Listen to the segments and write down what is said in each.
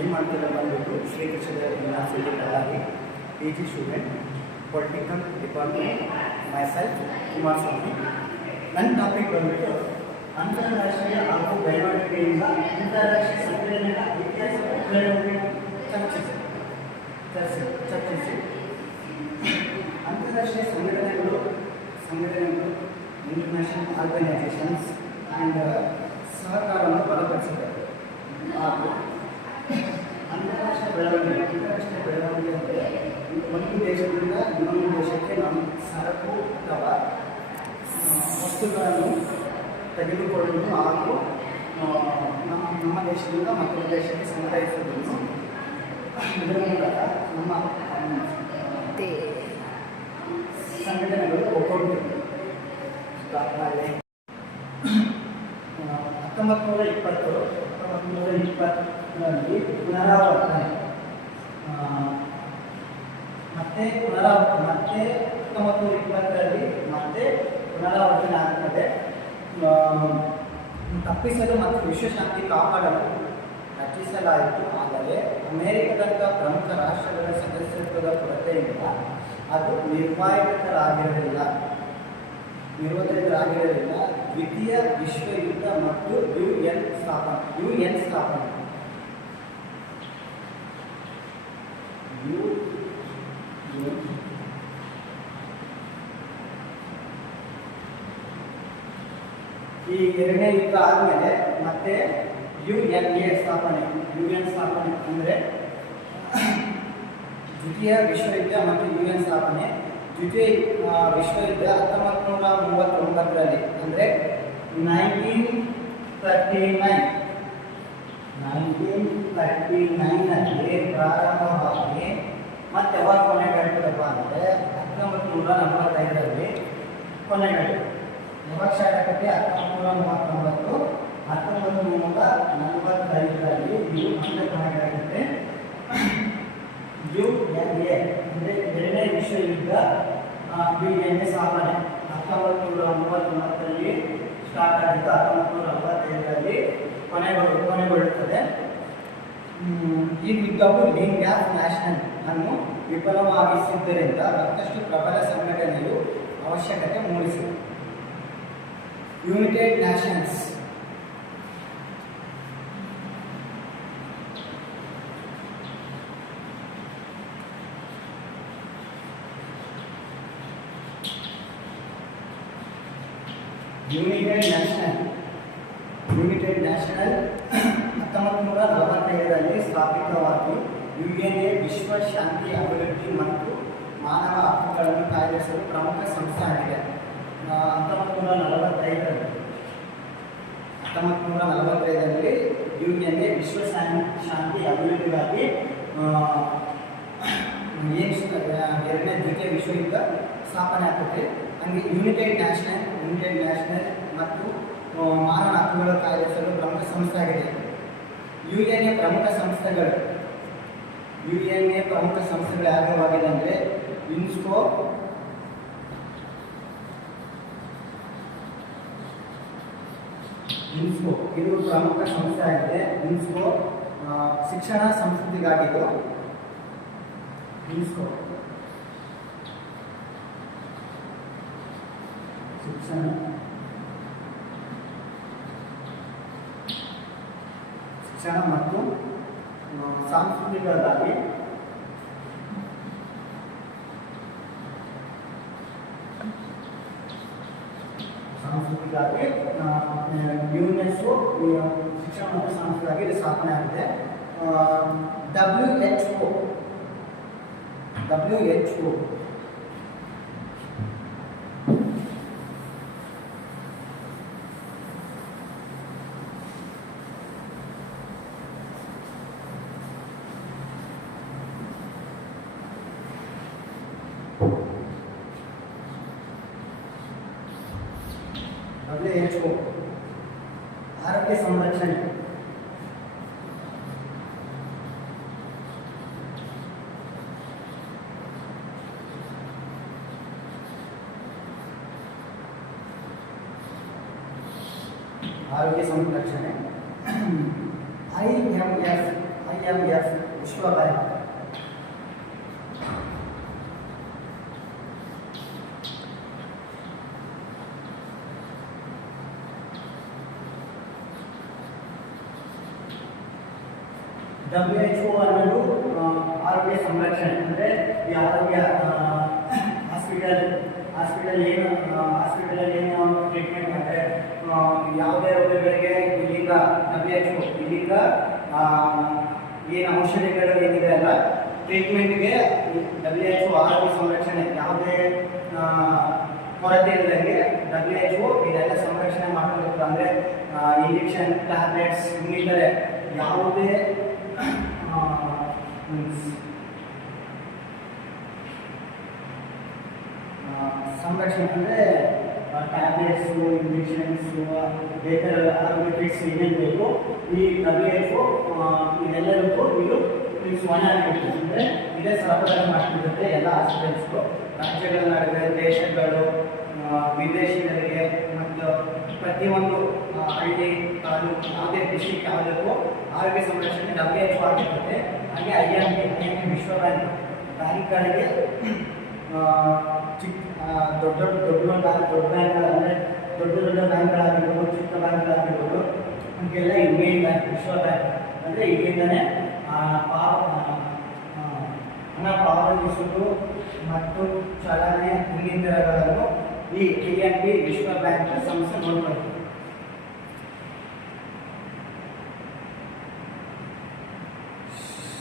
Study ಮಾಡ್ತಿರೋ ಬಂದ್ಬಿಟ್ಟು Srikrishna university Ballari P G student political department myself Kumaraswamy ನನ್ನ topic ಬಂದ್ಬಿಟ್ಟು ಅಂತಾರಾಷ್ಟ್ರೀಯ ಹಾಗೂ ಬೆಳವಣಿಗೆಯಿಂದ ಅಂತಾರಾಷ್ಟ್ರೀಯ ಸಂಘಟನೆಗಳ ಇತಿಹಾಸ ಬೆಳವಣಿಗೆ ಚರ್ಚಿಸಿ ಚರ್ಚೆ ಚರ್ಚಿಸಿ ಅಂತಾರಾಷ್ಟ್ರೀಯ ಸಂಘಟನೆಗಳು ಸಂಘಟನೆಗಳು ಇಂಟರ್ನ್ಯಾಷನಲ್ ಆರ್ಗನೈಸೇಷನ್ಸ್ ಆ್ಯಂಡ್ ಸಹಕಾರವನ್ನು ಬಲಪಡಿಸಿದೆ ಹಾಗೂ ಅಂತಾರಾಷ್ಟ್ರೀಯ ಬೆಳವಣಿಗೆ ಅಂತಾರಾಷ್ಟ್ರೀಯ ಬೆಳವಣಿಗೆ ಅಂದರೆ ಒಂದು ದೇಶದಿಂದ ಇನ್ನೊಂದು ದೇಶಕ್ಕೆ ನಾವು ಸರಕು ಅಥವಾ ವಸ್ತುಗಳನ್ನು ತೆಗೆದುಕೊಳ್ಳುವುದು ಹಾಗೂ ನಮ್ಮ ನಮ್ಮ ದೇಶದಿಂದ ಮತ್ತೊಂದು ದೇಶಕ್ಕೆ ಸಂಗ್ರಹಿಸುವುದನ್ನು ಇದರ ಮೂಲಕ ನಮ್ಮ ಸಂಘಟನೆಗಳು ಒಗ್ಗೂಡಿವೆ ದಾಖಲೆ ಹತ್ತೊಂಬತ್ತು ನೂರ ಇಪ್ಪತ್ತು ನೂರ ಇಪ್ಪತ್ತರಲ್ಲಿ ಪುನರಾವರ್ತನೆ. ಮತ್ತೆ ಪುನರಾವರ್ತನೆ, ಮತ್ತೆ ಹತ್ತೊಂಬತ್ತು ಇಪ್ಪತ್ತರಲ್ಲಿ ಮತ್ತೆ ಪುನರಾವರ್ತನೆ ಆಗ್ತದೆ. ತಪ್ಪಿಸಲು ಮತ್ತು ವಿಶ್ವಶಾಂತಿ ಕಾಪಾಡಲು ರಚಿಸಲಾಯಿತು. ಆದರೆ ಅಮೆರಿಕದಂತಹ ಪ್ರಮುಖ ರಾಷ್ಟ್ರಗಳ ಸದಸ್ಯತ್ವದ ಕೊರತೆಯಿಂದ ಅದು ನಿರ್ವಾಹಿತರಾಗಿರಲಿಲ್ಲ ನಿರ್ವಹಿತರಾಗಿರಲಿಲ್ಲ ದ್ವಿತೀಯ ವಿಶ್ವಯುದ್ಧ ಮತ್ತು ಯು ಎನ್ ಸ್ಥಾಪನೆ ಯು ಎನ್ ಸ್ಥಾಪನೆ. ಯು ಈ ಎರಡನೇ ಯುದ್ಧ ಆದಮೇಲೆ ಮತ್ತೆ ಯು ಎನ್ ಎ ಸ್ಥಾಪನೆ ಯು ಎನ್ ಸ್ಥಾಪನೆ ಅಂದರೆ ದ್ವಿತೀಯ ವಿಶ್ವಯುದ್ಧ ಮತ್ತು ಯು ಎನ್ ಸ್ಥಾಪನೆ. ದ್ವಿತೀಯ ವಿಶ್ವ ವಿಶ್ವಯುದ್ಧ ಹತ್ತೊಂಬತ್ತು ನೂರ ಮೂವತ್ತೊಂಬತ್ತರಲ್ಲಿ ಅಂದರೆ nineteen thirty nine nineteen thirty ನೈನಲ್ಲಿ ಪ್ರಾರಂಭವಾಗಿ ಮತ್ತೆ ಯಾವಾಗ ಕೊನೆಗಾಡಿದಪ್ಪ ಅಂದರೆ ಹತ್ತೊಂಬತ್ತು ನೂರ ನಲವತ್ತೈದರಲ್ಲಿ ಕೊನೆ ಯಾವಾಗ ಸ್ಟಾರ್ಟ್ ಹತ್ತೊಂಬತ್ತು ನೂರ ಮೂವತ್ತೊಂಬತ್ತು. ಹತ್ತೊಂಬತ್ತು ನೂರ ನಲವತ್ತೈದರಲ್ಲಿ ಇದು ಮತ್ತೆ ಕೊನೆಗಾಗುತ್ತೆ. ಯು ಎನ್ ಎ ಅಂದರೆ ಎರಡನೇ ವಿಶ್ವ ಯುದ್ಧ ಯು ಎನ್ ಎ ಸ್ಥಾಪನೆ ಹತ್ತೊಂಬತ್ತು ನೂರ ಮೂವತ್ತೊಂಬತ್ತರಲ್ಲಿ ಸ್ಟಾರ್ಟ್ ಆಗಿದ್ದು ಹತ್ತೊಂಬತ್ತು ನೂರ ನಲವತ್ತೈದರಲ್ಲಿ ಕೊನೆಗೊಳ್ಳು ಕೊನೆಗೊಳ್ಳುತ್ತದೆ ಈ ಯುದ್ಧವು ಲಿಂಗ್ ಆಫ್ ನ್ಯಾಷನಲ್ ಅನ್ನು ವಿಫಲವಾಗಿಸಿದ್ದರಿಂದ ಮತ್ತಷ್ಟು ಪ್ರಬಲ ಸಂಘಟನೆಯು ಅವಶ್ಯಕತೆ ಮೂಡಿಸಿದೆ United Nations United National United National ಹತ್ತೊಂಬತ್ತು ನೂರ ನಲವತ್ತೈದರಲ್ಲಿ ಸ್ಥಾಪಿತವಾಗಿ ಯು ಎನ್ ಎ ವಿಶ್ವ ಶಾಂತಿ ಅಭಿವೃದ್ಧಿ ಮತ್ತು ಮಾನವ ಹಕ್ಕುಗಳನ್ನು ಕಾಯ್ದಿರಿಸಲು ಪ್ರಮುಖ ಸಂಸ್ಥೆ ಆಗಿದೆ ಆ, ಹತ್ತೊಂಬತ್ತು ನೂರ ನಲವತ್ತೈದರಲ್ಲಿ ಹತ್ತೊಂಬತ್ತು ನೂರ ನಲವತ್ತೈದರಲ್ಲಿ ಯು ಎನ್ ಎ ವಿಶ್ವ ಶಾಂ- ಶಾಂತಿ ಅಭಿವೃದ್ಧಿಗಾಗಿ ಏನು ಎರಡನೇ ದ್ವಿತೀಯ ವಿಶ್ವಯುದ್ಧ ಸ್ಥಾಪನೆ ಆಗ್ತದೆ. ಹಂಗೆ ಯುನೈಟೆಡ್ ನ್ಯಾಷನಲ್ ಯುನೈಟೆಡ್ ನ್ಯಾಷನಲ್ ಮತ್ತು ಮಾನವ ಹಕ್ಕುಗಳ ಕಾಯ್ದಿರಿಸಲು ಪ್ರಮುಖ ಸಂಸ್ಥೆ ಆಗಿದೆ ಯು ಎನ್ ಎ ಪ್ರಮುಖ ಸಂಸ್ಥೆಗಳು. ಯು ಎನ್ ಎ ಪ್ರಮುಖ ಸಂಸ್ಥೆಗಳು ಯಾವ್ಯಾವಾಗಿದೆ ಅಂದರೆ ಯುನ್ಸ್ಕೋ ಇದು ಪ್ರಮುಖ ಸಂಸ್ಥೆ ಆಗಿದೆ. ಯುನ್ಸ್ಕೋ ಶಿಕ್ಷಣ ಸಂಸ್ಕೃತಿಗಾಗಿದ್ದು ಯುನ್ಸ್ಕೋ ಶಿಕ್ಷಣ ಶಿಕ್ಷಣ ಮತ್ತು ಸಾಂಸ್ಕೃತಿಕವಾಗಿ ಸಾಂಸ್ಕೃತಿಕವಾಗಿ ಯುನೆಸ್ಕೋ ಶಿಕ್ಷಣ ಮತ್ತು ಸಾಂಸ್ಕೃತಿಕವಾಗಿ ಇದು ಸ್ಥಾಪನೆ ಆಗಿದೆ. W H O W H O W H O ಆರೋಗ್ಯ ಸಂರಕ್ಷಣೆ ಆರೋಗ್ಯ ಸಂರಕ್ಷಣೆ I M F I M F ವಿಶ್ವ ಬ್ಯಾಂಕ್ ಡಬ್ಲ್ಯೂ ಎಚ್ ಒ ಅನ್ನೋದು ಆ, ಆರೋಗ್ಯ ಸಂರಕ್ಷಣೆ ಅಂದರೆ ಈ ಆರೋಗ್ಯ ಹಾಸ್ಪಿಟಲ್ ಹಾಸ್ಪಿಟಲ್ ಏನು ಹಾಸ್ಪಿಟಲಲ್ಲಿ ಏನು ಟ್ರೀಟ್ಮೆಂಟ್ ಅಂದರೆ ಯಾವುದೇ ರೋಗಗಳಿಗೆ ಇಲ್ಲಿಂದ ಡಬ್ಲ್ಯೂ ಇದೀಗ ಏನು ಔಷಧಿಗಳು ಏನಿದೆ ಅಲ್ಲ ಟ್ರೀಟ್ಮೆಂಟ್ಗೆ ಡಬ್ಲ್ಯೂ ಎಚ್ ಆರೋಗ್ಯ ಸಂರಕ್ಷಣೆ, ಯಾವುದೇ ಕೊರತೆ ಇಲ್ಲದಂಗೆ ಡಬ್ಲ್ಯೂ ಎಚ್ ಇದೆಲ್ಲ ಸಂರಕ್ಷಣೆ ಮಾಡ್ಕೊಂಡಿರ್ತಾರೆ. ಅಂದರೆ ಇಂಜೆಕ್ಷನ್ ಟ್ಯಾಬ್ಲೆಟ್ಸ್ ಇನ್ನಿತರೆ ಯಾವುದೇ ಸಂರಕ್ಷಣೆ. ಅಂದರೆ ಟ್ಯಾಬ್ಲೆಟ್ಸು ಇಂಜೆಕ್ಷನ್ಸು ಬೇಕಾದ ಆರೋಗ್ಯ ಕಿಟ್ಸ್ ಏನೇನು ಬೇಕು. ಈ ಡಬ್ಲ್ಯೂ ಇದೆಲ್ಲರಿಗೂ ಇದು ಸ್ವರ್ಣ ಆಗಿರುತ್ತೆ ಅಂದರೆ ಇದೇ ಸರಬರಾಜು ಮಾಡ್ತಿರುತ್ತೆ ಎಲ್ಲ ಹಾಸ್ಪಿಟಲ್ಸ್ಗಳು ರಾಜ್ಯಗಳ ನಡುವೆ, ದೇಶಗಳು ವಿದೇಶಿಗರಿಗೆ ಮತ್ತು ಪ್ರತಿಯೊಂದು ಹಳ್ಳಿ ತಾಲೂಕು, ಯಾವುದೇ ಡಿಸ್ಟಿಕ್ ಯಾವುದಕ್ಕೂ ಆರೋಗ್ಯ ಸಂರಕ್ಷಣೆ ಡಬ್ಲ್ಯೂ ಎಚ್ ಆಗಿರುತ್ತೆ ಹಾಗೆ ಐ ಎಂ ಎ ವಿಶ್ವ ಬ್ಯಾಂಕ್ ಬ್ಯಾಂಕ್ಗಳಿಗೆ ಚಿಕ್ಕ ದೊಡ್ಡ ದೊಡ್ಡ ದೊಡ್ಡ ಬ್ಯಾಂಕ್ ದೊಡ್ಡ ಬ್ಯಾಂಕ್ ಅಂದರೆ ದೊಡ್ಡ ದೊಡ್ಡ ಬ್ಯಾಂಕ್ಗಳಾಗಿರ್ಬೋದು, ಚಿಕ್ಕ ಬ್ಯಾಂಕ್ಗಳಾಗಿರ್ಬೋದು, ನಮಗೆಲ್ಲ ಇಂಡಿಯನ್ ಬ್ಯಾಂಕ್ ವಿಶ್ವ ಬ್ಯಾಂಕ್ ಅಂದರೆ ಇಲ್ಲಿಂದನೇ ಪಾವ ಹಣ ಪಾವತಿಸುವುದು ಮತ್ತು ಚಲನೆ ಇನ್ನಿತರಗಳನ್ನು ಈ ಕೆ ಎನ್ ಪಿ ವಿಶ್ವ ಬ್ಯಾಂಕ್ ಸಂಸ್ಥೆ ನೋಡ್ಕೊಳ್ತೀವಿ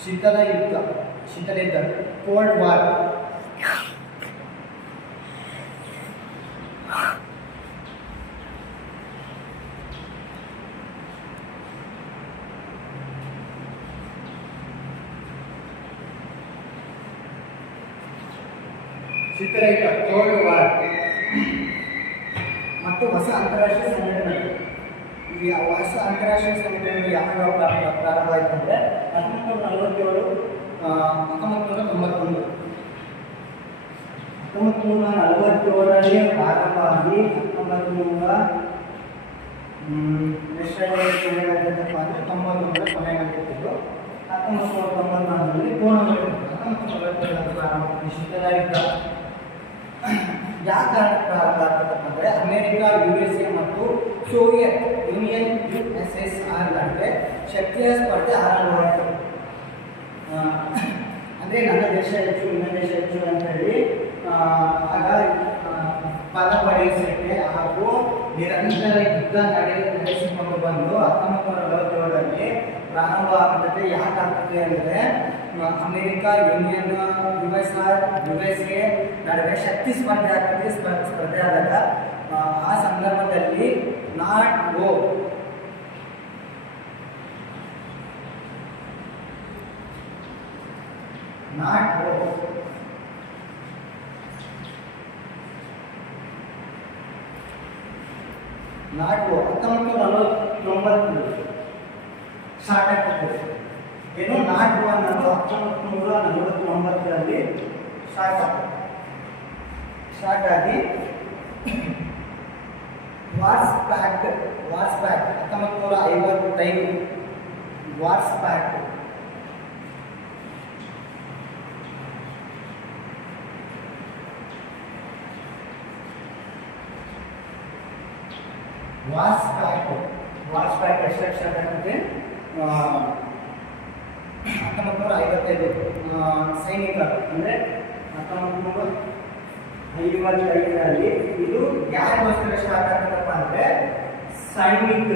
ಶೀತಲ ಯುದ್ಧ ಶೀತಲ ಯುದ್ಧ ಕೋಲ್ಡ್ ವಾರ್ ಯುದ್ಧ ಕೋಲ್ಡ್ ವಾರ್ ಮತ್ತು ಹೊಸ ಅಂತಾರಾಷ್ಟ್ರೀಯ ಸಂಘಟನೆಗಳು ಈ ಹೊಸ ಅಂತಾರಾಷ್ಟ್ರೀಯ ಸಂಘಟನೆಗಳು ಯಾವ ಯಾವ ಪ್ರಾರಂಭ ಆಯಿತು ಅಂದರೆ ಹತ್ತೊಂಬತ್ತು ನಲವತ್ತೇಳು ಹತ್ತೊಂಬತ್ತು ತೊಂಬತ್ತೊಂದು. ಹತ್ತೊಂಬತ್ತು ನೂರ ನಲವತ್ತೇಳರಲ್ಲಿ ಪ್ರಾರಂಭ ಆಗಿ ಹತ್ತೊಂಬತ್ತು ನೂರ ಹತ್ತೊಂಬತ್ತು ನೂರ ಕೊನೆಗಾಗಿದ್ದು ಹತ್ತೊಂಬತ್ತು ನೂರ ತೊಂಬತ್ನಾಲ್ಕರಲ್ಲಿ ಪೂರ್ಣಗೊಂಡಿತ್ತು ಹತ್ತೊಂಬತ್ತು ನಲವತ್ತೇಳರಲ್ಲಿ ಪ್ರಾರಂಭ ನಿಶ್ಚಿತರಾಗಿದ್ದ ಯಾವ ಕಾರಣಕ್ಕೆ ಅಂದರೆ ಅಮೆರಿಕ ಯು ಎಸ್ ಎ ಮತ್ತು Soviet Union U S S R ನಡುವೆ ಶಕ್ತಿಯ ಸ್ಪರ್ಧೆ ಆರಂಭವಾಯಿತು. ಅಂದರೆ ನನ್ನ ದೇಶ ಹೆಚ್ಚು ನಿನ್ನ ದೇಶ ಹೆಚ್ಚು ಅಂತ ಹೇಳಿ ಆಗ ಆ, ಪದ ಪಡೆಯಿಸಲಿಕ್ಕೆ ಹಾಗೂ ನಿರಂತರ ಯುದ್ಧ ನಡೆ ನಡೆಸಿಕೊಂಡು ಬಂದು ಹತ್ತೊಂಬತ್ತು ನೂರ ನಲವತ್ತೇಳರಲ್ಲಿ ಪ್ರಾರಂಭ ಆಗುತ್ತದೆ ಯಾಕೆ ಅಂದರೆ America union U S R U S A ನಡುವೆ ಶಕ್ತಿ ಸ್ಪರ್ಧೆ ಆಗ್ತದೆ ಸ್ಪರ್ಧೆ ಆದಾಗ ಆ, ಸಂದರ್ಭದಲ್ಲಿ NATO NATO. NATO ಹತ್ತೊಂಬತ್ತು ನಲವತ್ತೊಂಬತ್ತು. ಸ್ಟಾರ್ಟ್ ಆಗ್ತದೆ. ಏನು ನಾಟು ಅನ್ನೋದು ಹತ್ತೊಂಬತ್ತು ನೂರ ನಲವತ್ತೊಂಬತ್ತರಲ್ಲಿ ಸ್ಟಾರ್ಟ್ ಆಗ್ತದೆ ಸ್ಟಾರ್ಟ್ ಆಗಿ ವಾರ್ಸ್ ಪ್ಯಾಕ್ಟ್ ವಾರ್ಸ್ ಪ್ಯಾಕ್ಟ್ ಹತ್ತೊಂಬತ್ತು ನೂರ ಐವತ್ತೈದು. Warsaw pact Warsaw pact Warsaw pact ಎಷ್ಟು ಸ್ಟಾರ್ಟ್ ಆಗುತ್ತೆ? ಹತ್ತೊಂಬತ್ತು ಐವತ್ತೈದು ಸೈನಿಕರು ಅಂದರೆ ಹತ್ತೊಂಬತ್ತು ಐವತ್ತೈದರಲ್ಲಿ ಇದು ಯಾರಿಗೋಸ್ಕರ ಸ್ಟಾರ್ಟ್ ಆಗ್ತದಪ್ಪ ಅಂದರೆ ಸೈನಿಕ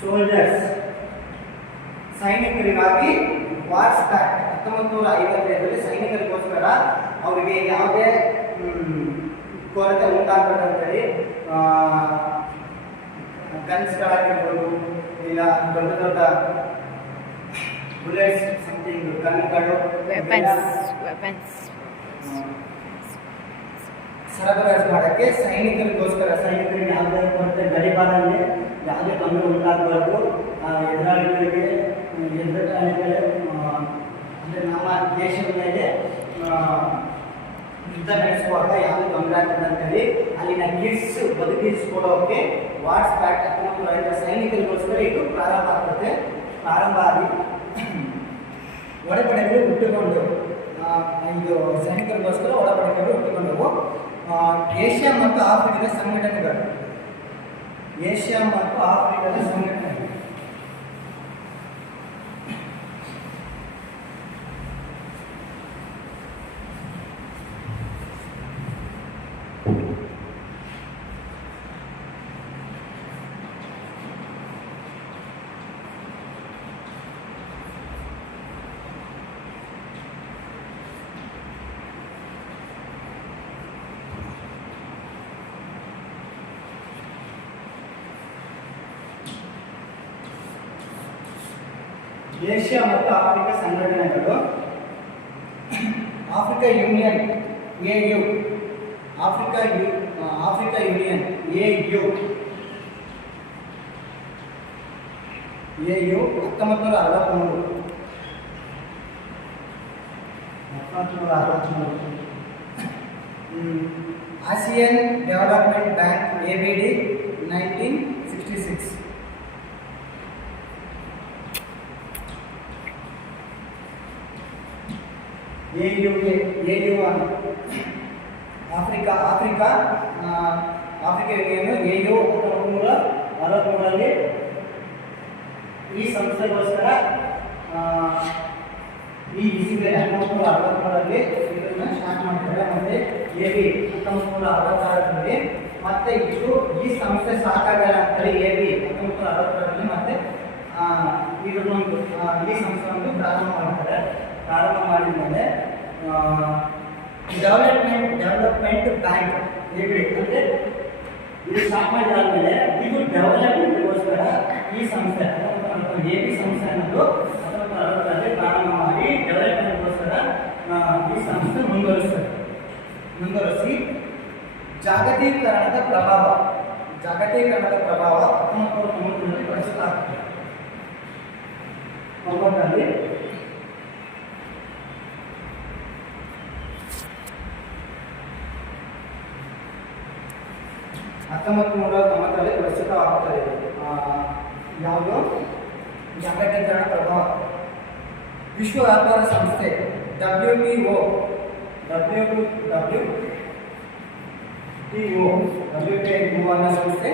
ಸೋಲ್ಜರ್ಸ್ ಸೈನಿಕರಿಗಾಗಿ ವಾರ್ ಸ್ಟಾರ್ಟ್ ಹತ್ತೊಂಬತ್ತು ನೂರ ಐವತ್ತೈದರಲ್ಲಿ ಸೈನಿಕರಿಗೋಸ್ಕರ ಅವರಿಗೆ ಯಾವುದೇ ಕೊರತೆ ಉಂಟಾಗಬಾರ್ದು ಅಂತೇಳಿ ಗನ್ಸ್ಗಳಾಗಿರ್ಬೋದು ಇಲ್ಲ ದೊಡ್ಡ ದೊಡ್ಡ bullets cut off. weapons, weapons. ಸರಬರಾಜು ಮಾಡೋಕ್ಕೆ ಸೈನಿಕರಿಗೋಸ್ಕರ ಸೈನಿಕರಿಗೆ ಯಾವುದೇ ಕೊರತೆ ಗಡಿಪಾರಲ್ಲಿ ಯಾವುದೇ ತೊಂದರೆ ಉಂಟಾಗಬಾರ್ದು ಎದುರಾಳಿಗಳಿಗೆ ಎದುರಾಳಿಗಳೇ ಅಂದರೆ ನಮ್ಮ ದೇಶದ ಮೇಲೆ ಯುದ್ಧ ನಡೆಸುವಾಗ ಯಾವುದೇ ತೊಂದರೆ ಆಗ್ತದೆ ಅಂತೇಳಿ ಅಲ್ಲಿನ ಕಿಡ್ಸ್ ಬದುಕಿಸ್ಕೊಡೋಕೆ ವಾಟ್ಸ್ ಪ್ಯಾಕ್ ಹತ್ತೊಂಬತ್ತು ಐದರ ಸೈನಿಕರಿಗೋಸ್ಕರ ಇದು ಪ್ರಾರಂಭ ಆಗ್ತದೆ ಪ್ರಾರಂಭ ಆಗಿ ಒಡಪಡೆಗಳು ಹುಟ್ಟಿಕೊಂಡು ಆ, ಇದು ಸೈನಿಕರಿಗೋಸ್ಕರ ಒಡಪಡೆಗಳು ಹುಟ್ಟಿಕೊಂಡವು ಆ, ಏಷ್ಯಾ ಮತ್ತು ಆಫ್ರಿಕಾದ ಸಂಘಟನೆಗಳು ಏಷ್ಯಾ ಮತ್ತು ಆಫ್ರಿಕಾದ ಸಂಘಟನೆ ಏಷ್ಯಾ ಮತ್ತು ಆಫ್ರಿಕಾ ಸಂಘಟನೆಗಳು Africa Union A U Africa U ಆ, Africa Union A U A U ಹತ್ತೊಂಬತ್ತು ನೂರ ಅರವತ್ತ್ಮೂರು ಹತ್ತೊಂಬತ್ತು ನೂರ ಅರವತ್ತ್ಮೂರು ಹ್ಮ್. Asian development bank A B D A A U Africa Africa ಆ, ಆಫ್ರಿಕಾ ಯೂನಿಯನ್ ಎ ಯು ಅರವತ್ತ್ಮೂರರಲ್ಲಿ ಈ ಸಂಸ್ಥೆಗೋಸ್ಕರ ಈ ಇಸಿಗೆ ಹತ್ತೊಂಬತ್ತು ನೂರ ಇದನ್ನು ಸ್ಟಾರ್ಟ್ ಮಾಡ್ತಾರೆ ಮತ್ತು ಎ ಬಿ ಹತ್ತೊಂಬತ್ತು ಅರವತ್ತಾರರಲ್ಲಿ ಮತ್ತೆ ಇದು ಈ ಸಂಸ್ಥೆ ಸಾಕಾಗಲ್ಲ ಅಂತೇಳಿ ಎ ಬಿ ಹತ್ತೊಂಬತ್ತು ಅರವತ್ತರಲ್ಲಿ ಮತ್ತೆ ಇದನ್ನೊಂದು ಈ ಸಂಸ್ಥೆ ಒಂದು ಪ್ರಾರಂಭ ಮಾಡ್ತಾರೆ ಪ್ರಾರಂಭ ಮಾಡಿದ ಮೇಲೆ ಡೆವಲಪ್ಮೆಂಟ್ ಡೆವಲಪ್ಮೆಂಟ್ ಬ್ಯಾಂಕ್ ಬಿ ಅಂದರೆ ಇದು ಸ್ಟಾರ್ಟ್ ಆದಮೇಲೆ ಇದು ಡೆವಲಪ್ಮೆಂಟ್ಗೋಸ್ಕರ ಈ ಸಂಸ್ಥೆ ಎ ಬಿ ಸಂಸ್ಥೆ ಅನ್ನೋದು ಹತ್ತೊಂಬತ್ತು ಅರವತ್ತರಲ್ಲಿ ಪ್ರಾರಂಭ ಮಾಡಿ ಡೆವಲಪ್ಮೆಂಟ್ಗೋಸ್ಕರ ಈ ಸಂಸ್ಥೆ ಮುಂದುವರಿಸ್ತದೆ ಮುಂದುವರಿಸಿ ಜಾಗತೀಕರಣದ ಪ್ರಭಾವ ಜಾಗತೀಕರಣದ ಪ್ರಭಾವ ಹತ್ತೊಂಬತ್ತು ನೂರ ತೊಂಬತ್ತರಲ್ಲಿ ಆಗ್ತದೆ ತೊಂಬತ್ತರಲ್ಲಿ ಹತ್ತೊಂಬತ್ತು ನೂರ ತೊಂಬತ್ತರಲ್ಲಿ ಪ್ರಸ್ತುತವಾಗುತ್ತದೆ ಯಾವುದು? ಜಾಗತೀಕರಣ ಪ್ರಭಾವ. ವಿಶ್ವ ವ್ಯಾಪಾರ ಸಂಸ್ಥೆ W T O W W T O W T I ಅನ್ನೋ ಸಂಸ್ಥೆ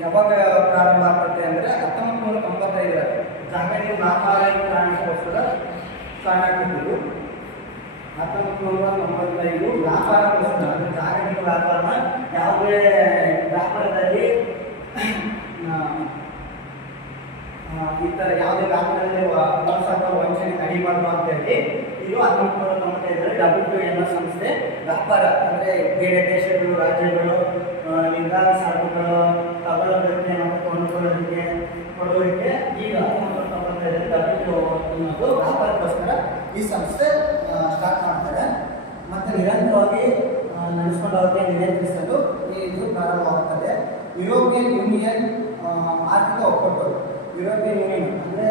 ಯಾವಾಗ ಪ್ರಾರಂಭ ಆಗ್ತದೆ ಅಂದರೆ ಹತ್ತೊಂಬತ್ತು ನೂರ ತೊಂಬತ್ತೈದರ ಜಾಗತಿಕ ವ್ಯಾಪಾರ ಕಾರಣಕ್ಕೋಸ್ಕರ ಆಗ್ತಿದ್ದು ಹತ್ತೊಂಬತ್ತು ನೂರ ತೊಂಬತ್ತೈದು ವ್ಯಾಪಾರಕ್ಕೋಸ್ಕರ ಜಾಗತಿಕ ವ್ಯಾಪಾರನ ಯಾವುದೇ ಈ ಥರ ಯಾವುದೇ ಬ್ಯಾಂಕ್ಗಳಲ್ಲಿ ಮೋಸ ಅಥವಾ ವಂಚನೆ ಕಡಿಬಾರ್ದು ಅಂತ ಹೇಳಿ, ಇದು ಹತ್ತೊಂಬತ್ತು ನೂರ ತೊಂಬತ್ತೈದರಲ್ಲಿ ಡಬ್ಲ್ಯೂ ಟು ಅನ್ನೋ ಸಂಸ್ಥೆ ವ್ಯಾಪಾರ, ಅಂದರೆ ಬೇರೆ ದೇಶಗಳು, ರಾಜ್ಯಗಳು ಇಂದ ಸರಕುಗಳು, ತಗೊಳ್ಳೋದಕ್ಕೆ ಮತ್ತು ಕೊಂಡುಕೊಳ್ಳೋದಕ್ಕೆ ಕೊಡೋದಕ್ಕೆ ಈಗ ಹತ್ತೊಂಬತ್ತು ನೂರ ತೊಂಬತ್ತೈದರಲ್ಲಿ ಡಬ್ಲ್ಯೂ ಟು ಅನ್ನೋದು ವ್ಯಾಪಾರಕ್ಕೋಸ್ಕರ ಈ ಸಂಸ್ಥೆ ಸ್ಟಾರ್ಟ್ ಮಾಡ್ತಾರೆ. ಮತ್ತು ನಿರಂತರವಾಗಿ ನಡೆಸ್ಕೊಂಡು ಹೋಗಿ ನಿಯಂತ್ರಿಸಲು ಇದು ಪ್ರಾರಂಭವಾಗುತ್ತದೆ. ಯುರೋಪಿಯನ್ ಯೂನಿಯನ್ ಆರ್ಥಿಕ ಒಕ್ಕೂಟ ಯುರೋಪಿಯನ್ ಯೂನಿಯನ್ ಅಂದರೆ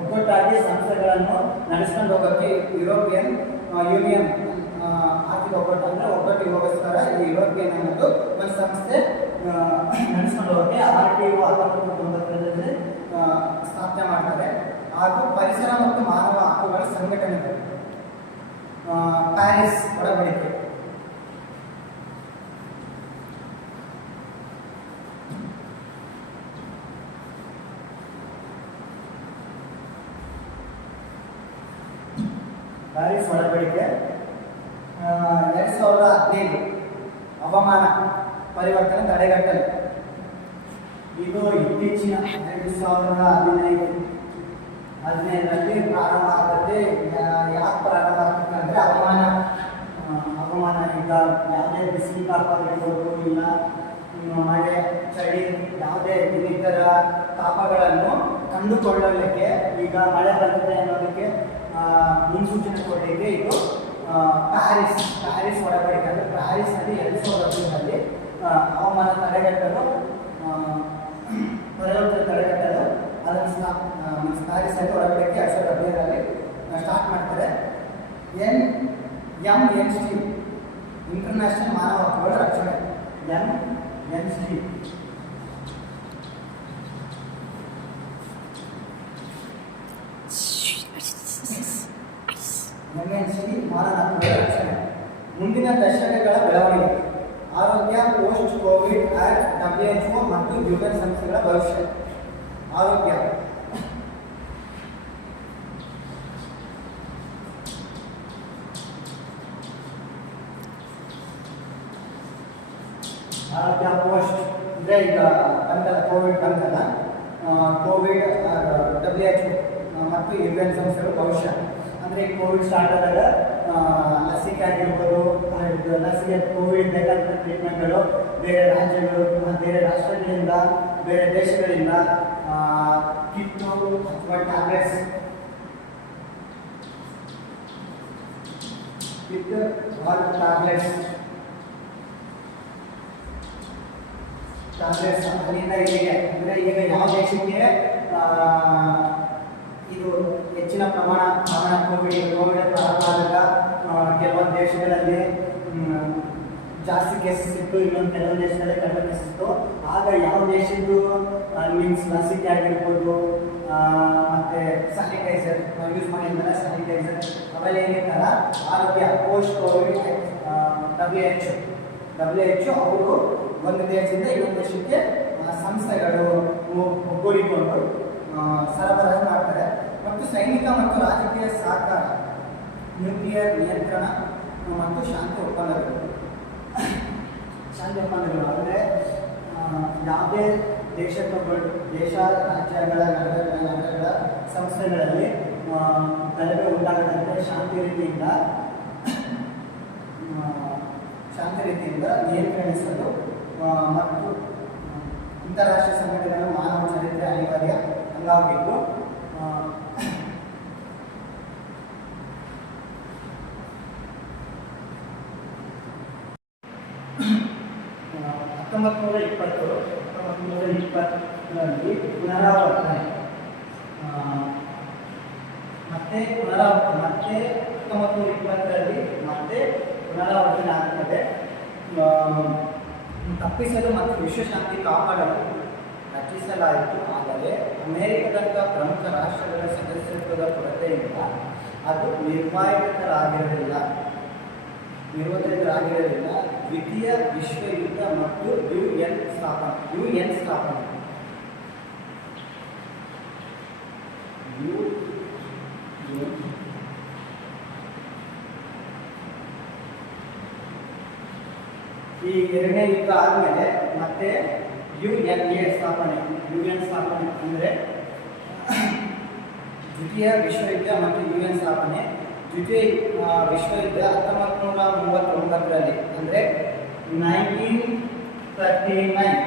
ಒಗ್ಗಟ್ಟಾಗಿ ಸಂಸ್ಥೆಗಳನ್ನು ನಡೆಸ್ಕೊಂಡು ಹೋಗೋಕ್ಕೆ ಯುರೋಪಿಯನ್ ಯೂನಿಯನ್ ಆರ್ಥಿಕ ಒಕ್ಕೂಟ ಅಂದರೆ ಒಗ್ಗಟ್ಟಿಗೋಸ್ಕರ ಈ ಯುರೋಪಿಯನ್ ಅನ್ನೋದು ಒಂದು ಸಂಸ್ಥೆ ನಡೆಸ್ಕೊಂಡು ಹೋಗೋಕ್ಕೆ ಆರ್ ಟಿ ಒ ಹತ್ತೊಂಬತ್ತು ಸ್ಥಾಪನೆ ಮಾಡ್ತಾರೆ. ಹಾಗೂ ಪರಿಸರ ಮತ್ತು ಮಾನವ ಹಕ್ಕುಗಳ ಸಂಘಟನೆಗಳು. ಪ್ಯಾರಿಸ್ ಒಡಂಬಡಿಕೆ. ಆ, ಎರಡು ಸಾವಿರದ ಹದಿನೈದು ಹವಾಮಾನ ಪರಿವರ್ತನೆ ತಡೆಗಟ್ಟಲು. ಇದು ಇತ್ತೀಚಿನ ಎರಡು ಸಾವಿರದ ಹದಿನೈದು ಹದಿನೈದರಲ್ಲಿ ಪ್ರಾರಂಭ ಆಗುತ್ತೆ. ಯಾಕೆ ಪ್ರಾರಂಭ ಆಗುತ್ತೆ ಅಂದರೆ ಹವಾಮಾನ ಹವಾಮಾನ ಈಗ ಯಾವುದೇ ಬಿಸಿಲು ತಾಪಗಳಿರ್ಬೋದು ಇಲ್ಲ ಮಳೆ ಚಳಿ ಯಾವುದೇ ಇನ್ನಿತರ ತಾಪಗಳನ್ನು ಕಂಡುಕೊಳ್ಳಲಿಕ್ಕೆ ಈಗ ಮಳೆ ಬಂದಿದೆ ಅನ್ನೋದಕ್ಕೆ ಮುನ್ಸೂಚನೆ ಕೊಡಲಿಕ್ಕೆ ಇದು ಪ್ಯಾರಿಸ್ ಪ್ಯಾರಿಸ್ ಅಂದರೆ ಪ್ಯಾರಿಸ್ನಲ್ಲಿ ಎರಡು ಸಾವಿರದ ಹದಿನೈದರಲ್ಲಿ ಹವಾಮಾನ ತಡೆಗಟ್ಟಲು ಪರಿವರ್ತನೆ ತಡೆಗಟ್ಟಲು ಅದನ್ನು ಸ್ನಾ ಪ್ಯಾರಿಸ್ ಅಲ್ಲಿ ಒಳಗಡೆಗೆ ಎರಡು ಸಾವಿರದ ಹದಿನೈದರಲ್ಲಿ ಸ್ಟಾರ್ಟ್ ಮಾಡ್ತಾರೆ. N M N C international ಮಾನವ ಹಕ್ಕುಗಳ ರಕ್ಷಣೆ. N N C. ಮುಂದಿನ ದಶಕಗಳ ಬೆಳವಣಿಗೆ. ಆರೋಗ್ಯ, ಪೋಸ್ಟ್ ಕೋವಿಡ್ ಆ್ಯಂಡ್ ಡಬ್ಲ್ಯೂ ಮತ್ತು ಯುಎನ್ ಸಂಸ್ಥೆಗಳ ಭವಿಷ್ಯ. ಆರೋಗ್ಯ. ಆರೋಗ್ಯ, ಪೋಸ್ಟ್ ಅಂದರೆ ಈಗ ಬಂದಲ್ಲ ಕೋವಿಡ್ ಬಂದಲ್ಲ ಕೋವಿಡ್ ಡಬ್ಲ್ಯೂ ಮತ್ತು ಯು ಎನ್ ಸಂಸ್ಥೆಗಳ ಭವಿಷ್ಯ. ಅಂದರೆ ಕೋವಿಡ್ ಸ್ಟಾರ್ಟ್ ಆದಾಗ ಲಸಿಕೆ ಆಗಿರ್ಬೋದು ಲಸಿಕೆ ಕೋವಿಡ್ ಬೇಕಾದ ಟ್ರೀಟ್ಮೆಂಟ್ಗಳು ಬೇರೆ ರಾಜ್ಯಗಳು ಬೇರೆ ರಾಷ್ಟ್ರಗಳಿಂದ, ಬೇರೆ ದೇಶಗಳಿಂದ ಕಿಟ್ಟು ಅಥವಾ tablets kit or tablets tablets ಅಲ್ಲಿಂದ ಇಲ್ಲಿಗೆ. ಅಂದರೆ ಈಗ ಯಾವ ದೇಶಕ್ಕೆ ಇದು ಹೆಚ್ಚಿನ ಪ್ರಮಾಣ ಪ್ರಮಾಣ ಕೋವಿಡ್ ಕೋವಿಡ್ ಪ್ರಾರಂಭ ಆದಾಗ ಕೆಲವೊಂದು ದೇಶಗಳಲ್ಲಿ ಜಾಸ್ತಿ ಕೇಸಸ್ ಇತ್ತು, ಇನ್ನೊಂದು ಕೆಲವೊಂದು ದೇಶದಲ್ಲಿ ಕಡಿಮೆ ಕೇಸಸ್ ಇತ್ತು. ಆಗ ಯಾವ ದೇಶದ್ದು ಮೀನ್ಸ್ ಲಸಿಕೆ ಆಗಿರ್ಬೋದು ಮತ್ತು ಸ್ಯಾನಿಟೈಸರ್ ಯೂಸ್ ಮಾಡಿದ್ಮೇಲೆ ಸ್ಯಾನಿಟೈಸರ್ ಅವೆಲ್ಲ ಏನಿತ್ತಲ್ಲ, ಆರೋಗ್ಯ post covid W H W H ಅವರು ಒಂದು ದೇಶದಿಂದ ಇನ್ನೊಂದು ದೇಶಕ್ಕೆ ಸಂಸ್ಥೆಗಳು ಒಗ್ಗೂಡಿಕೊಂಡು ಸರಬರಾಜು ಮಾಡ್ತಾರೆ. ಮತ್ತು ಸೈನಿಕ ಮತ್ತು ರಾಜಕೀಯ ಸಹಕಾರ ನ್ಯೂಕ್ಲಿಯರ್ ನಿಯಂತ್ರಣ ಮತ್ತು ಶಾಂತಿ ಒಪ್ಪಂದಗಳು. ಶಾಂತಿ ಒಪ್ಪಂದಗಳು ಅಂದರೆ ಯಾವುದೇ ದೇಶಗಳು ದೇಶ ರಾಜ್ಯಗಳ ನಗರಗಳ ನಗರಗಳ ಸಂಸ್ಥೆಗಳಲ್ಲಿ ಆ, ಗಲಭೆ ಉಂಟಾಗದಂತೆ ಶಾಂತಿ ರೀತಿಯಿಂದ ಶಾಂತಿ ರೀತಿಯಿಂದ ನಿಯಂತ್ರಿಸಲು ಮತ್ತು ಅಂತಾರಾಷ್ಟ್ರೀಯ ಸಂಘಟನೆಗಳು ಮಾನವ ಚರಿತ್ರೆ ಅನಿವಾರ್ಯ ಹಂಗಾಗಬೇಕು ಆ, ಹತ್ತೊಂಬತ್ತು ನೂರ ಇಪ್ಪತ್ತು ಹತ್ತೊಂಬತ್ತು ನೂರ ಇಪ್ಪತ್ತರಲ್ಲಿ ಪುನರಾವರ್ತನೆ. ಮತ್ತೆ ಪುನರಾವರ್ತನೆ, ಮತ್ತೆ ಹತ್ತೊಂಬತ್ತು ನೂರ ಇಪ್ಪತ್ತರಲ್ಲಿ ಮತ್ತೆ ಪುನರಾವರ್ತನೆ ಆಗ್ತದೆ. ತಪ್ಪಿಸಲು ಮತ್ತು ವಿಶ್ವಶಾಂತಿ ಕಾಪಾಡಲು ರಚಿಸಲಾಯಿತು. ಆದರೆ ಅಮೆರಿಕದಂಥ ಪ್ರಮುಖ ರಾಷ್ಟ್ರಗಳ ಸದಸ್ಯತ್ವದ ಕೊರತೆಯಿಂದ ಅದು ನಿರ್ವಾಹಿತರಾಗಿರಲಿಲ್ಲ ಆಗಿರೋದ್ರಿಂದ ದ್ವಿತೀಯ ವಿಶ್ವ ಯುದ್ಧ ಮತ್ತು ಯು ಎನ್ ಸ್ಥಾಪನೆ, ಯು ಎನ್ ಸ್ಥಾಪನೆ. ಯು ಈ ಎರಡನೇ ಯುದ್ಧ ಆದಮೇಲೆ ಮತ್ತೆ ಯು ಎನ್ ಎ ಸ್ಥಾಪನೆ, ಯು ಎನ್ ಸ್ಥಾಪನೆ ಅಂದರೆ ದ್ವಿತೀಯ ವಿಶ್ವಯುದ್ಧ ಮತ್ತು ಯು ಎನ್ ಸ್ಥಾಪನೆ. ದ್ವಿತೀಯ ವಿಶ್ವಯುದ್ಧ ಹತ್ತೊಂಬತ್ತು ನೂರ ಮೂವತ್ತೊಂಬತ್ತರಲ್ಲಿ, ಅಂದರೆ nineteen thirty nine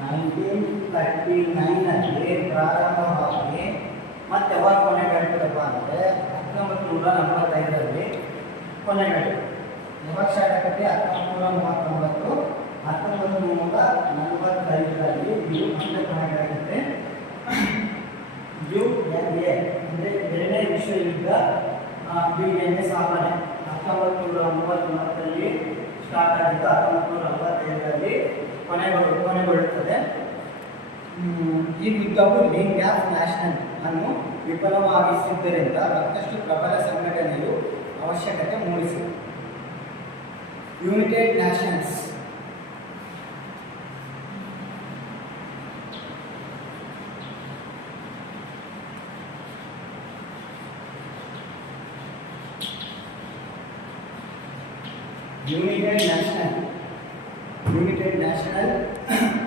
nineteen thirty ನೈನಲ್ಲಿ ಪ್ರಾರಂಭವಾಗಿ ಮತ್ತೆ ಯಾವಾಗ ಕಟ್ಟಿದಪ್ಪ ಅಂದರೆ ಹತ್ತೊಂಬತ್ತು ನೂರ ನಲವತ್ತೈದರಲ್ಲಿ ಕೊನೆ ಯಾವಾಗ ಸ್ಟಾರ್ಟ್ ಆಗುತ್ತೆ? ಹತ್ತೊಂಬತ್ತು ನೂರ ಮೂವತ್ತೊಂಬತ್ತು. ಹತ್ತೊಂಬತ್ತು ನೂರ ನಲವತ್ತೈದರಲ್ಲಿ ಇದು ಮತ್ತೆ ಕೊನೆಗಾಗುತ್ತೆ ಯು ಎನ್ ಎ ಅಂದರೆ ಎರಡನೇ ವಿಶ್ವಯುದ್ಧ ಯು ಎನ್ ಎ ಸ್ಥಾಪನೆ ಹತ್ತೊಂಬತ್ತು ನೂರ ಮೂವತ್ತೊಂಬತ್ತರಲ್ಲಿ ಸ್ಟಾರ್ಟ್ ಆಗಿದ್ದು ಹತ್ತೊಂಬತ್ತು ನೂರ ಅರವತ್ತೈದರಲ್ಲಿ ಕೊನೆಗೊಳ್ಳು ಕೊನೆಗೊಳ್ಳುತ್ತದೆ. ಈ ಯುದ್ಧವು ಲೀಗ್ ಆಫ್ ನ್ಯಾಷನಲ್ ಅನ್ನು ವಿಫಲವಾಗಿಸಿದ್ದರಿಂದ ಮತ್ತಷ್ಟು ಪ್ರಬಲ ಸಂಘಟನೆಯು ಅವಶ್ಯಕತೆ ಮೂಡಿಸಿತು. United Nations United National United National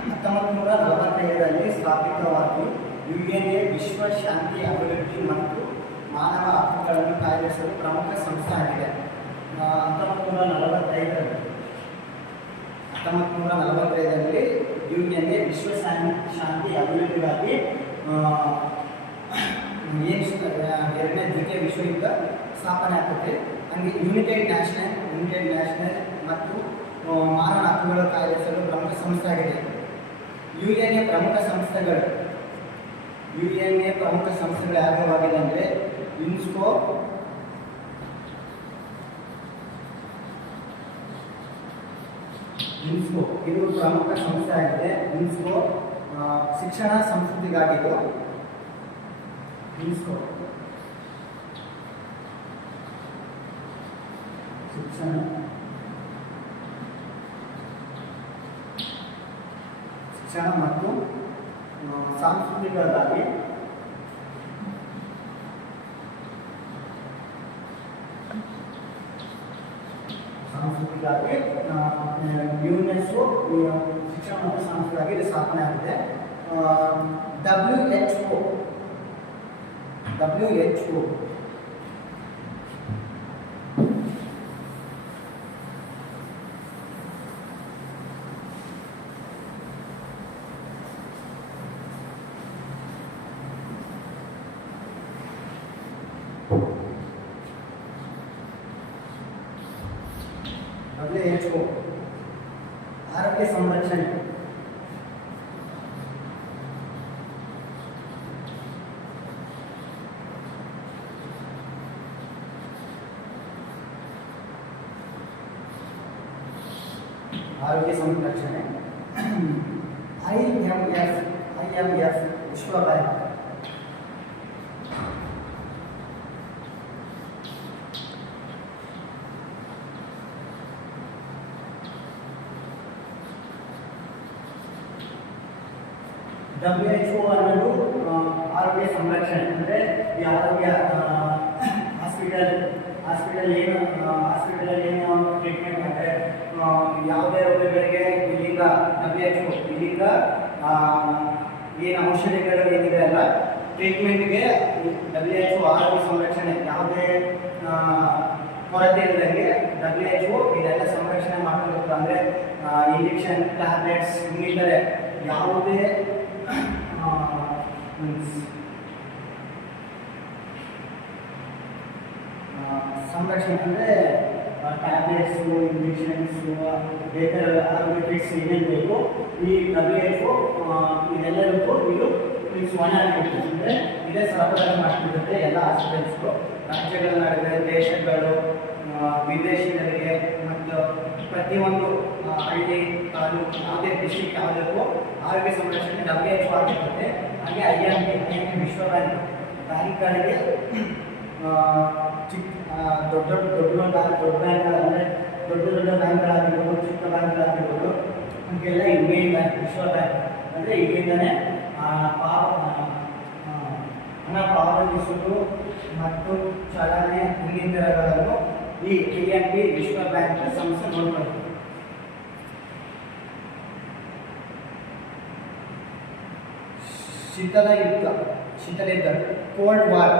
ಹತ್ತೊಂಬತ್ತು ನೂರ ನಲವತ್ತೈದರಲ್ಲಿ ಸ್ಥಾಪಿತವಾಗಿ ಯು ಎ ವಿಶ್ವ ಶಾಂತಿ ಅಭಿವೃದ್ಧಿ ಮತ್ತು ಮಾನವ ಹಕ್ಕುಗಳನ್ನು ಕಾಯ್ದಿರಿಸಲು ಪ್ರಮುಖ ಸಂಸ್ಥೆ ಆಗಿದೆ. ಹತ್ತೊಂಬತ್ತು ನೂರ ನಲವತ್ತೈದರಲ್ಲಿ ಹತ್ತೊಂಬತ್ತು ನೂರ ನಲವತ್ತೈದರಲ್ಲಿ ಯು ಎ ವಿಶ್ವ ಶಾಂತಿ ಅಭಿವೃದ್ಧಿಗಾಗಿ ಏನು ಎರಡನೇ ದ್ವಿತೀಯ ವಿಶ್ವಯುದ್ಧ ಸ್ಥಾಪನೆ ಆಗ್ತದೆ. ಹಂಗೆ ಯುನೈಟೆಡ್ ನ್ಯಾಷನಲ್ ಯುನೈಟೆಡ್ ನ್ಯಾಷನಲ್ ಮತ್ತು ಮಾನವ ಹಕ್ಕುಗಳ ಕಾಯ್ದಿರಿಸಲು ಪ್ರಮುಖ ಸಂಸ್ಥೆಯಾಗಿದೆ. ಯು ಎನ್ ಎ ಪ್ರಮುಖ ಸಂಸ್ಥೆಗಳು. ಯು ಎನ್ ಎ ಪ್ರಮುಖ ಸಂಸ್ಥೆಗಳು ಯಾವ್ಯಾವಾಗಿದೆ ಅಂದರೆ ಯುನ್ಸ್ಕೋ ಯುನ್ಸ್ಕೋ ಇದು ಪ್ರಮುಖ ಸಂಸ್ಥೆ ಆಗಿದೆ ಯುನ್ಸ್ಕೋ ಶಿಕ್ಷಣ ಸಂಸ್ಕೃತಿಗಾಗಿದ್ದು ಯುನ್ಸ್ಕೋ ಶಿಕ್ಷಣ ಶಿಕ್ಷಣ ಮತ್ತು ಆ, ಸಾಂಸ್ಕೃತಿಕವಾಗಿ ಸಾಂಸ್ಕೃತಿಕವಾಗಿ ಯುನೆಸ್ಕೋ ಶಿಕ್ಷಣ ಮತ್ತು ಸಾಂಸ್ಕೃತಿಕವಾಗಿ ಇದು ಸ್ಥಾಪನೆ ಆಗಿದೆ. W H O W H O W H O ಆರೋಗ್ಯ ಸಂರಕ್ಷಣೆ ಆರೋಗ್ಯ ಸಂರಕ್ಷಣೆ I M F I M F ವಿಶ್ವ ಬ್ಯಾಂಕ್ ಡಬ್ಲ್ಯೂ ಎಚ್ ಒ ಅನ್ನೋದು ಆ, ಅಂದರೆ ಈ ಆರೋಗ್ಯ ಹಾಸ್ಪಿಟಲ್ ಹಾಸ್ಪಿಟಲ್ ಏನು ಹಾಸ್ಪಿಟಲಲ್ಲಿ ಏನು ಟ್ರೀಟ್ಮೆಂಟ್ ಅಂದರೆ ಯಾವುದೇ ರೋಗಗಳಿಗೆ ಇಲ್ಲಿಂದ ಡಬ್ಲ್ಯೂ ಎಚ್ ಒ ಇಲ್ಲಿಂದ ಏನು ಔಷಧಿಗಳು ಏನಿದೆ ಅಲ್ಲ ಟ್ರೀಟ್ಮೆಂಟ್ಗೆ ಡಬ್ಲ್ಯೂ ಎಚ್ ಆರೋಗ್ಯ ಸಂರಕ್ಷಣೆ, ಯಾವುದೇ ಕೊರತೆ ಇಲ್ಲದಂಗೆ ಡಬ್ಲ್ಯೂ ಎಚ್ ಇದೆಲ್ಲ ಸಂರಕ್ಷಣೆ ಮಾಡಬೇಕು ಅಂದರೆ ಇಂಜೆಕ್ಷನ್ ಟ್ಯಾಬ್ಲೆಟ್ಸ್ ಇನ್ನಿತರೆ ಯಾವುದೇ ಆ, means, ಆ, ಸಂರಕ್ಷಣೆ ಅಂದರೆ ಟ್ಯಾಬ್ಲೆಟ್ಸು ಇಂಜೆಕ್ಷನ್ಸು ಬೇಕಾದ ಆರೋಗ್ಯ ಟ್ರಿಕ್ಸ್ ಏನೇನು ಬೇಕು, ಈ ಡಬ್ಲ್ಯೂ ಇದೆಲ್ಲದಕ್ಕೂ ಇದು ಹೊಣೆ ಆಗಿಬಿಡ್ತದೆ ಅಂದರೆ ಇದೇ ಸರಬರಾಜು ಮಾಡ್ತಿರುತ್ತೆ ಎಲ್ಲ ಹಾಸ್ಪಿಟಲ್ಸ್ಗಳು ರಾಜ್ಯಗಳ ನಡುವೆ ದೇಶಗಳು ವಿದೇಶಿಗರಿಗೆ ಮತ್ತು ಪ್ರತಿಯೊಂದು ಹಳ್ಳಿ ತಾಲೂಕು, ಯಾವುದೇ ಡಿಸ್ಟಿಕ್ ಯಾವುದಕ್ಕೂ ಆರೋಗ್ಯ ಸಂರಕ್ಷಣೆ ಡಬ್ಲ್ಯೂ ಎಚ್ ಆಗಿರುತ್ತೆ ಹಾಗೆ ಐ ಎಂ ವಿಶ್ವ ಬ್ಯಾಂಕ್, ಬ್ಯಾಂಕ್ಗಳಿಗೆ ಚಿಕ್ಕ ದೊಡ್ಡ ದೊಡ್ಡ ದೊಡ್ಡ ಬ್ಯಾಂಕ್ ದೊಡ್ಡ ಬ್ಯಾಂಕ್ಗಳಂದರೆ ದೊಡ್ಡ ದೊಡ್ಡ ಬ್ಯಾಂಕ್ಗಳಾಗಿರ್ಬೋದು ಚಿಕ್ಕ ಬ್ಯಾಂಕ್ಗಳಾಗಿರ್ಬೋದು ಹಾಗೆಲ್ಲ ಇಂಡಿಯನ್ ಬ್ಯಾಂಕ್ ವಿಶ್ವ ಬ್ಯಾಂಕ್. ಅಂದರೆ ಇಲ್ಲಿಂದನೇ ಆ, ಪಾವ ಹಣ ಪಾವತಿಸುವುದು ಮತ್ತು ಚಲನೆ ಇನ್ನಿತರಗಳನ್ನು ಈ ಕೆ ಎನ್ ಬಿ ವಿಶ್ವ ಬ್ಯಾಂಕ್ ಸಂಸ್ಥೆ ನೋಡಬಹುದು ಶೀತಲ ಯುದ್ಧ ಶೀತಲ ಯುದ್ಧ ಕೋಲ್ಡ್ ವಾರ್.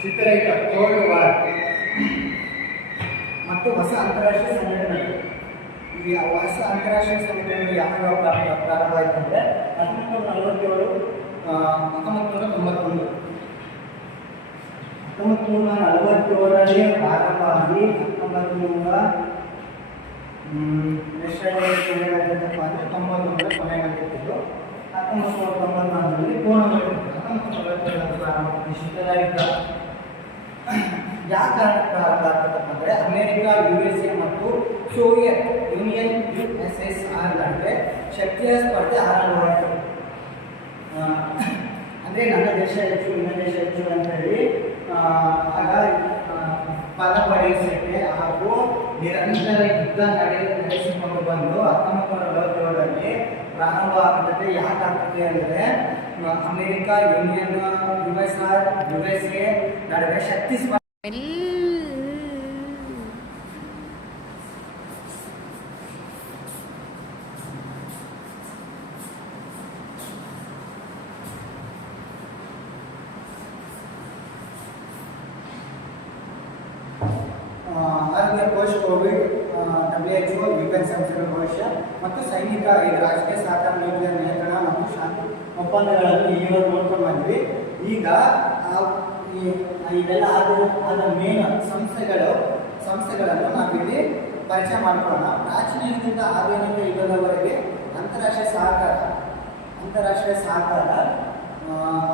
ಶೀತಲ ಯುದ್ಧ ಕೋಲ್ಡ್ ವಾರ್. ಮತ್ತು ಹೊಸ ಅಂತಾರಾಷ್ಟ್ರೀಯ ಸಂಘಟನೆಗಳು ಈ ಹೊಸ ಅಂತಾರಾಷ್ಟ್ರೀಯ ಸಂಘಟನೆಗಳು ಯಾವಾಗ ಪ್ರಾರಂಭ ಆಯಿತು ಅಂದರೆ ಹತ್ತೊಂಬತ್ತು ನೂರ ನಲವತ್ತೇಳು ಹತ್ತೊಂಬತ್ತು ನೂರ ತೊಂಬತ್ತೊಂದು. ಹತ್ತೊಂಬತ್ತು ನೂರ ನಲವತ್ತೇಳರಲ್ಲಿ ಪ್ರಾರಂಭ ಆಗಿ ಹತ್ತೊಂಬತ್ತು ನೂರ ಎಷ್ಟಪ್ಪ ಅಂದರೆ ತೊಂಬತ್ತೊಂದರ ಕೊನೆಗಾಗಿತ್ತು ಹತ್ತೊಂಬತ್ತು ನೂರ ತೊಂಬತ್ನಾಲ್ಕರಲ್ಲಿ ಪೂರ್ಣಗೊಂಡಿತ್ತು ಹತ್ತೊಂಬತ್ತು ನೂರ ಪ್ರಾರಂಭ ಯುದ್ಧ ಯಾವ ಕಾರಣಕ್ಕೆ ಅಂದರೆ ಅಮೆರಿಕ ಯು ಎಸ್ ಎ ಮತ್ತು Soviet Union U S S R ನಡುವೆ ಶಕ್ತಿಯ ಸ್ಪರ್ಧೆ ಆರಂಭವಾಯಿತು. ಅಂದರೆ ನನ್ನ ದೇಶ ಹೆಚ್ಚು ನಿನ್ನ ದೇಶ ಹೆಚ್ಚು ಅಂತ ಹೇಳಿ ಆ, ಆಗ ಆ, ಬಲಪಡಿಸಲಿಕ್ಕೆ ಹಾಗೂ ನಿರಂತರ ಯುದ್ಧ ನಡೆ ನಡೆಸಿಕೊಂಡು ಬಂದು ಹತ್ತೊಂಬತ್ತು ನೂರ ನಲವತ್ತೇಳರಲ್ಲಿ ಪ್ರಾರಂಭ ಆಗ್ತದೆ ಯಾಕೆ ಆಗ್ತದೆ ಅಂದರೆ America Union U S R U S A ನಡುವೆ ಶಕ್ತಿ ಸ್ಪರ್ಧೆ ಆ, ಆರೋಗ್ಯ ಕೋಶ ಕೋವಿಡ್ ಡಬ್ಲ್ಯೂ ಎಚ್ ಒ ವಿಜ್ಞಾನ ಸಂಸ್ಥೆಗಳ ಭವಿಷ್ಯ ಮತ್ತು ಸೈನಿಕ ಇದು ರಾಜಕೀಯ ಸಹಕಾರ ನೀಡುವ ನಿಯಂತ್ರಣ ಮತ್ತು ಶಾಂತಿ ಒಪ್ಪಂದಗಳನ್ನು ಈವರೆಗೂ ನೋಡ್ಕೊಂಡು ಬಂದ್ವಿ ಈಗ ಇವೆಲ್ಲ ಆದ ಆದ ಮೇನ್ ಸಂಸ್ಥೆಗಳು, ಸಂಸ್ಥೆಗಳನ್ನು ನಾವಿಲ್ಲಿ ಪರಿಚಯ ಮಾಡ್ಕೊಳ್ಳೋಣ. ಪ್ರಾಚೀನ ಯುಗದಿಂದ ಆಧುನಿಕ ಯುಗದವರೆಗೆ ಅಂತಾರಾಷ್ಟ್ರೀಯ ಸಹಕಾರ ಅಂತಾರಾಷ್ಟ್ರೀಯ ಸಹಕಾರ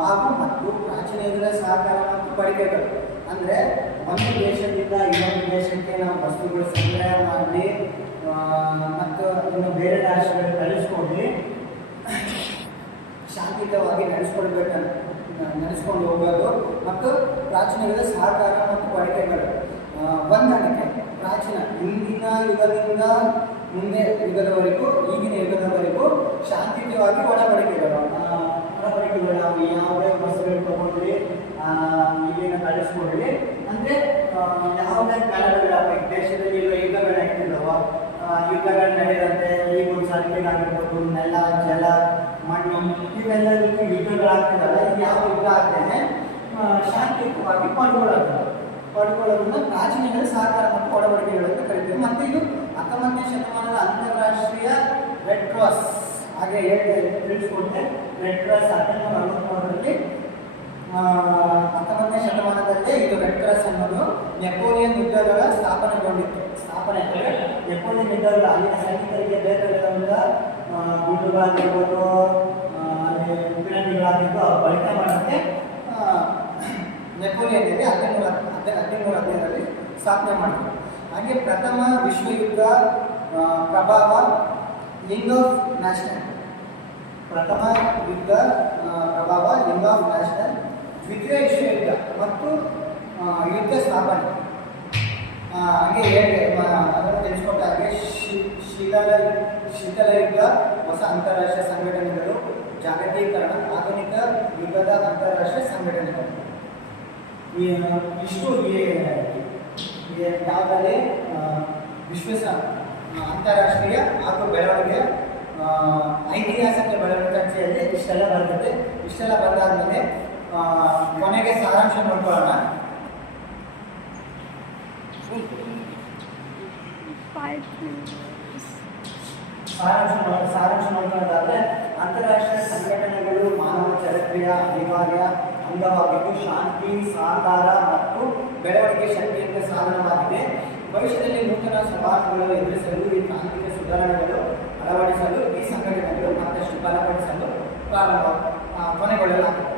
ಹಾಗೂ ಮತ್ತು ಪ್ರಾಚೀನ ಯುಗದ ಸಹಕಾರ ಮತ್ತು ಬಳಕೆಗಳು. ಅಂದರೆ ಒಂದು ದೇಶದಿಂದ ಇನ್ನೊಂದು ದೇಶಕ್ಕೆ ನಾವು ವಸ್ತುಗಳು ಸಂಗ್ರಹ ಮಾಡಿ ಮತ್ತು ಇನ್ನು ಬೇರೆ ರಾಷ್ಟ್ರಗಳಿಗೆ ಕಳಿಸ್ಕೊಂಡು ಶಾಂತಿಯುತವಾಗಿ ನಡೆಸ್ಕೊಳ್ಬೇಕಂತ. ನಡೆಸ್ಕೊಂಡು ಹೋಗೋದು ಮತ್ತು ಪ್ರಾಚೀನ ಯುಗದ ಸಹಕಾರ ಮತ್ತು ಬಳಕೆಗಳು ಹೊಂದಾಣಿಕೆ ಪ್ರಾಚೀನ ಹಿಂದಿನ ಯುಗದಿಂದ ಮುಂದೆ ಯುಗದವರೆಗೂ ಈಗಿನ ಯುಗದವರೆಗೂ ಶಾಂತಿಯುತವಾಗಿ ಒಡಂಬಡಿಕೆಗಳು ಆ, ಒಡಂಬಡಿಕೆಗಳು ನಾವು ಯಾವುದೇ ವಸ್ತುಗಳು ತಗೊಂಡ್ರಿ ಈಗಿನ ಕಳಿಸ್ಕೊಂಡ್ವಿ ಅಂದರೆ ಯಾವುದೇ ಕಾಲದಲ್ಲಿ ದೇಶದಲ್ಲಿ ಯುದ್ಧಗಳು ನಡೀತಿದ್ದಾವೋ ಯುದ್ಧಗಳು ನಡೆದಂತೆ ಈಗ ಆಗಿರ್ಬೋದು ನೆಲ, ಜಲ, ಮಣ್ಣು, ಇವೆಲ್ಲದಕ್ಕೂ ಯುದ್ಧಗಳಾಗ್ತಿದ್ದಾವೆ. ಇದು ಯಾವ ಯುದ್ಧ ಆಗ್ತೇನೆ ಶಾಂತಿಯುತವಾಗಿ ಪಡ್ಕೊಳ್ಳೋದು. ಪಾಲ್ಗೊಳ್ಳೋದನ್ನ ಪ್ರಾಚೀನಗಳ ಸಹಕಾರ ಮತ್ತು ಒಡಂಬಡಿಕೆಗಳು ಅಂತ ಕರಿತೀವಿ. ಮತ್ತು ಇದು ಹತ್ತೊಂಬತ್ತನೇ ಶತಮಾನದ ಅಂತಾರಾಷ್ಟ್ರೀಯ ರೆಡ್ ಕ್ರಾಸ್. ಹಾಗೆ ಹೇಳಿ ತಿಳಿಸ್ಕೊಟ್ಟೆ ರೆಡ್ ಕ್ರಾಸ್ ಹತ್ತೊಂಬತ್ತು ಅರವತ್ತ್ಮೂರರಲ್ಲಿ ಹತ್ತೊಂಬತ್ತನೇ ಶತಮಾನದಲ್ಲಿ ಇದು ರೆಡ್ ಕ್ರಾಸ್ ಅನ್ನೋದು ನೆಪೋಲಿಯನ್ ಯುದ್ಧಗಳ ಸ್ಥಾಪನೆಗೊಂಡಿತ್ತು. ಸ್ಥಾಪನೆ ಅಂದರೆ ನೆಪೋಲಿಯನ್ ಯುದ್ಧಗಳ, ಅಲ್ಲಿನ ಸೈನಿಕರಿಗೆ ಬೇಕಾಗಿರುವಂಥ ಗುಂಡುಗಳಾಗಿರ್ಬೋದು ಅಲ್ಲಿ ಉಪ್ಪಿನಂಡಿಗಳಾಗಿರ್ಬೋದು ಬಳಕೆ ಮಾಡೋಕ್ಕೆ ನೆಪೋಲಿಯನ್ ನೆಪೋಲಿಯನ್ನಲ್ಲಿ ಹದಿನೆಂಟುನೂರ ಹದಿನ ಹದಿನೆಂಟುನೂರ ಹದಿನೈದರಲ್ಲಿ ಸ್ಥಾಪನೆ ಮಾಡಿದ್ರು. ಹಾಗೆ ಪ್ರಥಮ ವಿಶ್ವ ಯುದ್ಧ ಪ್ರಭಾವ, ಲಿಂಗ್ ಆಫ್ ನ್ಯಾಷನಲ್. ಪ್ರಥಮ ಯುದ್ಧ ಪ್ರಭಾವ, ಲಿಂಗ್ ಆಫ್ ನ್ಯಾಷನಲ್. ವಿಶ್ವ ಯುದ್ಧ ಮತ್ತು ಯುದ್ಧ ಸ್ಥಾಪನೆ. ಹಾಗೆ ಹೇಗೆ ಅದನ್ನು ತಿಳಿಸ್ಕೊಟ್ಟಾಗೆ ಶಿ- ಯುದ್ಧ ಹೊಸ ಅಂತಾರಾಷ್ಟ್ರೀಯ ಸಂಘಟನೆಗಳು ಜಾಗತೀಕರಣ ಆಧುನಿಕ ಯುಗದ ಅಂತಾರಾಷ್ಟ್ರೀಯ ಸಂಘಟನೆಗಳು. ಈ ಇಷ್ಟು ಯಾವುದರಲ್ಲಿ ವಿಶ್ವ ಅಂತಾರಾಷ್ಟ್ರೀಯ ಹಾಗೂ ಬೆಳವಣಿಗೆ ಐತಿಹಾಸಿಕ ಬೆಳವಣಿಗೆ ಚರ್ಚೆಯಲ್ಲಿ ಇಷ್ಟೆಲ್ಲ ಬರ್ತದೆ. ಇಷ್ಟೆಲ್ಲ ಬಂದಾದ್ಮೇಲೆ ಆ, ಕೊನೆಗೆ ಸಾರಾಂಶ ನೋಡ್ಕೊಳ್ಳೋಣ. ಸಾರಾಂಶ ಸಾರಾಂಶ ನೋಡ್ಕೊಳ್ಳೋದಾದ್ರೆ ಅಂತಾರಾಷ್ಟ್ರೀಯ ಸಂಘಟನೆಗಳು ಮಾನವ ಚರಿತ್ರೆಯ ಅನಿವಾರ್ಯ ಅಂಗವಾಗಿದ್ದು ಶಾಂತಿ ಸಹಕಾರ ಮತ್ತು ಬೆಳವಣಿಗೆ ಶಕ್ತಿಯಿಂದ ಸಾಧನವಾಗಿದೆ. ಭವಿಷ್ಯದಲ್ಲಿ ನೂತನ ಸವಾಲುಗಳು ಎದುರಿಸಲು ಈ ತಾಂತ್ರಿಕ ಸುಧಾರಣೆಗಳು ಅಳವಡಿಸಲು ಈ ಸಂಘಟನೆಗಳು ಮತ್ತಷ್ಟು ಬಲಪಡಿಸಲು ಪ್ರಾರಂಭ ಕೊನೆಗೊಳ್ಳಲಾಗಿದೆ